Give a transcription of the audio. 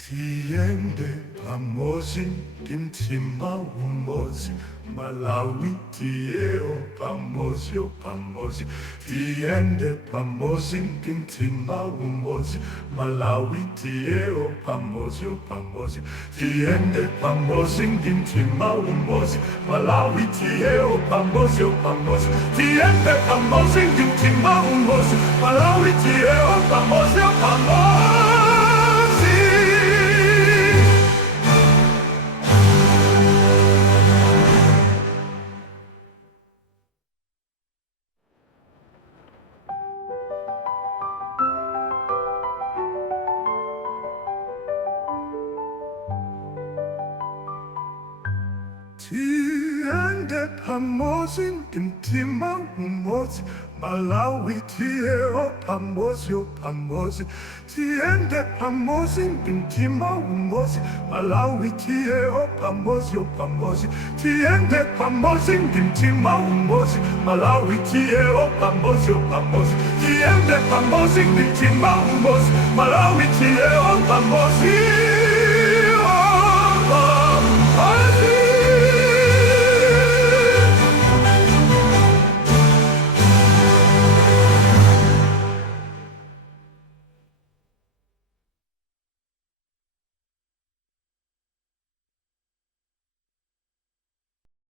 Tiende pamoja intima umoja Malawi tieo pamoja Tiende pamoja intima umoja Malawi tieo pamoja Tiende pamoja intima umoja Malawi tieo pamoja Tiende pamoja intima umoja Malawi tieo pamoja Tiende pamoja intima umoja Malawi tieo pamoja Tiende pamoja intima umoja Malawi tieo pamoja Tiende pamoja intima umoja Malawi tieo pamoja Tiende pamoja intima umoja Malawi tieo pamoja